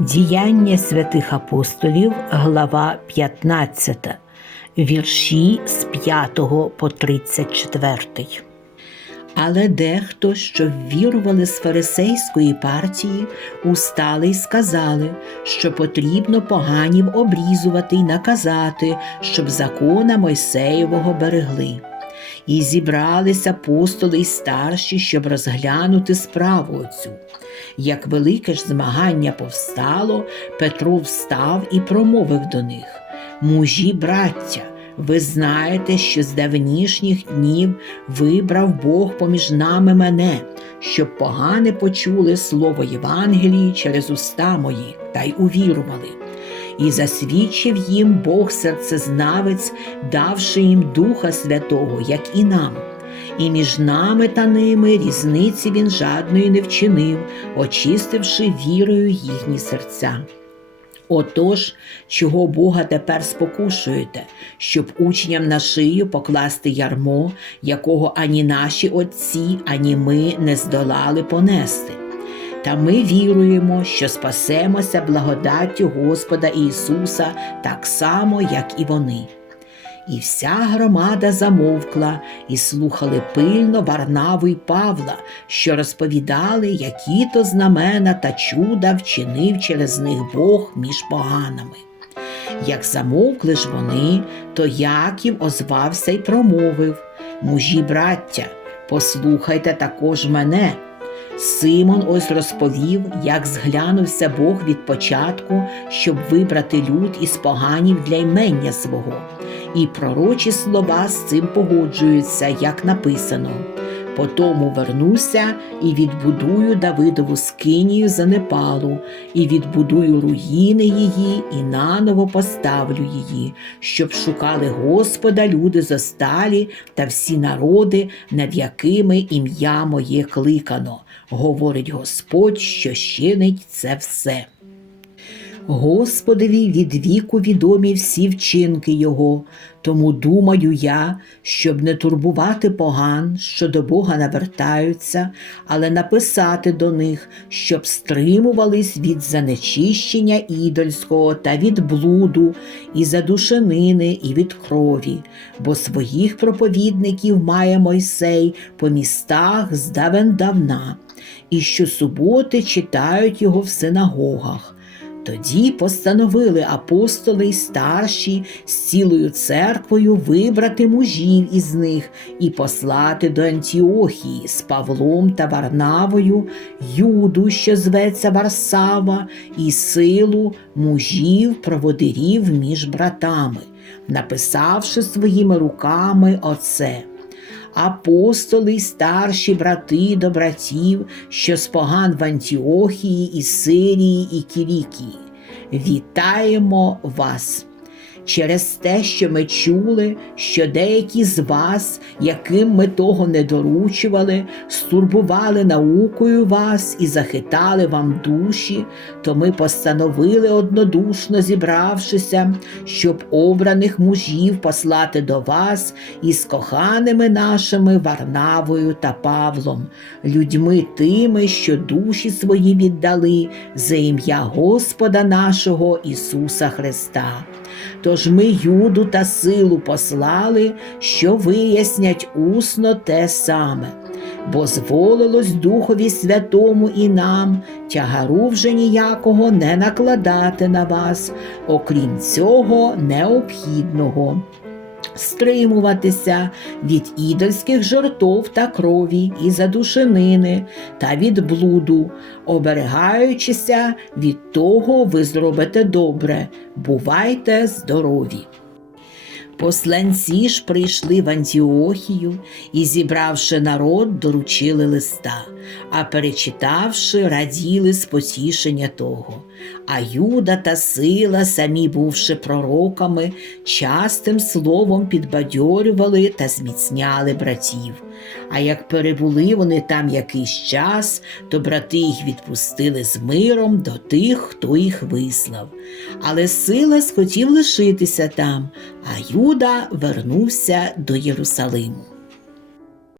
Діяння святих апостолів, глава 15, вірші з 5 по 34. Але дехто, що ввірували з фарисейської партії, устали й сказали, що потрібно поганів обрізувати й наказати, щоб закона Мойсеєвого берегли. І зібрались апостоли й старші, щоб розглянути справу оцю. Як велике ж змагання повстало, Петро встав і промовив до них: Мужі, браття, ви знаєте, що з давнішніх днів вибрав Бог поміж нами мене, щоб погане почули слово Євангелії через уста мої та й увірували. І засвідчив їм Бог серцезнавець, давши їм Духа Святого, як і нам. І між нами та ними різниці він жадної не вчинив, очистивши вірою їхні серця. Отож, чого Бога тепер спокушуєте, щоб учням на шию покласти ярмо, якого ані наші отці, ані ми не здолали понести. Та ми віруємо, що спасемося благодаттю Господа Ісуса так само, як і вони. І вся громада замовкла і слухали пильно Варнаву й Павла, що розповідали, які то знамена та чуда вчинив через них Бог між поганами. Як замовкли ж вони, то Яків озвався й промовив Мужі, браття, послухайте також мене. Симон ось розповів, як зглянувся Бог від початку, щоб вибрати люд із поганів для ймення свого, і пророчі слова з цим погоджуються, як написано. Потому вернуся і відбудую Давидову скинію занепалу, і відбудую руїни її, і наново поставлю її, щоб шукали Господа люди зосталі та всі народи, над якими ім'я моє кликано, говорить Господь, що щинить це все. Господові від віку відомі всі вчинки Його, тому думаю я, щоб не турбувати поган, що до Бога навертаються, але написати до них, щоб стримувались від занечищення ідольського та від блуду, і задушенини, і від крові, бо своїх проповідників має Мойсей по містах здавен давна, і щосуботи читають його в синагогах. Тоді постановили апостоли й старші з цілою церквою вибрати мужів із них і послати до Антіохії з Павлом та Варнавою, Юду, що зветься Варсава, і силу мужів, проводирів між братами, написавши своїми руками оце. Апостоли й старші брати до братів, що споган в Антіохії, і Сирії, і Кілікії. Вітаємо вас! Через те, що ми чули, що деякі з вас, яким ми того не доручували, стурбували наукою вас і захитали вам душі, то ми постановили однодушно зібравшися, щоб обраних мужів послати до вас із коханими нашими Варнавою та Павлом, людьми тими, що душі свої віддали за ім'я Господа нашого Ісуса Христа. Тож ми юду та силу послали, що вияснять усно те саме, бо зволилось Духові Святому і нам тягару вже ніякого не накладати на вас, окрім цього необхідного. Стримуватися від ідольських жартов та крові і задушенини та від блуду, оберігаючися від того, ви зробите добре, бувайте здорові. Посланці ж прийшли в Антіохію і, зібравши народ, доручили листа, а перечитавши, раділи з потішення того. А Юда та сила, самі бувши пророками, частим словом підбадьорювали та зміцняли братів. А як перебули вони там якийсь час, то брати їх відпустили з миром до тих, хто їх вислав. Але сила схотів лишитися там, а Юда вернувся до Єрусалиму.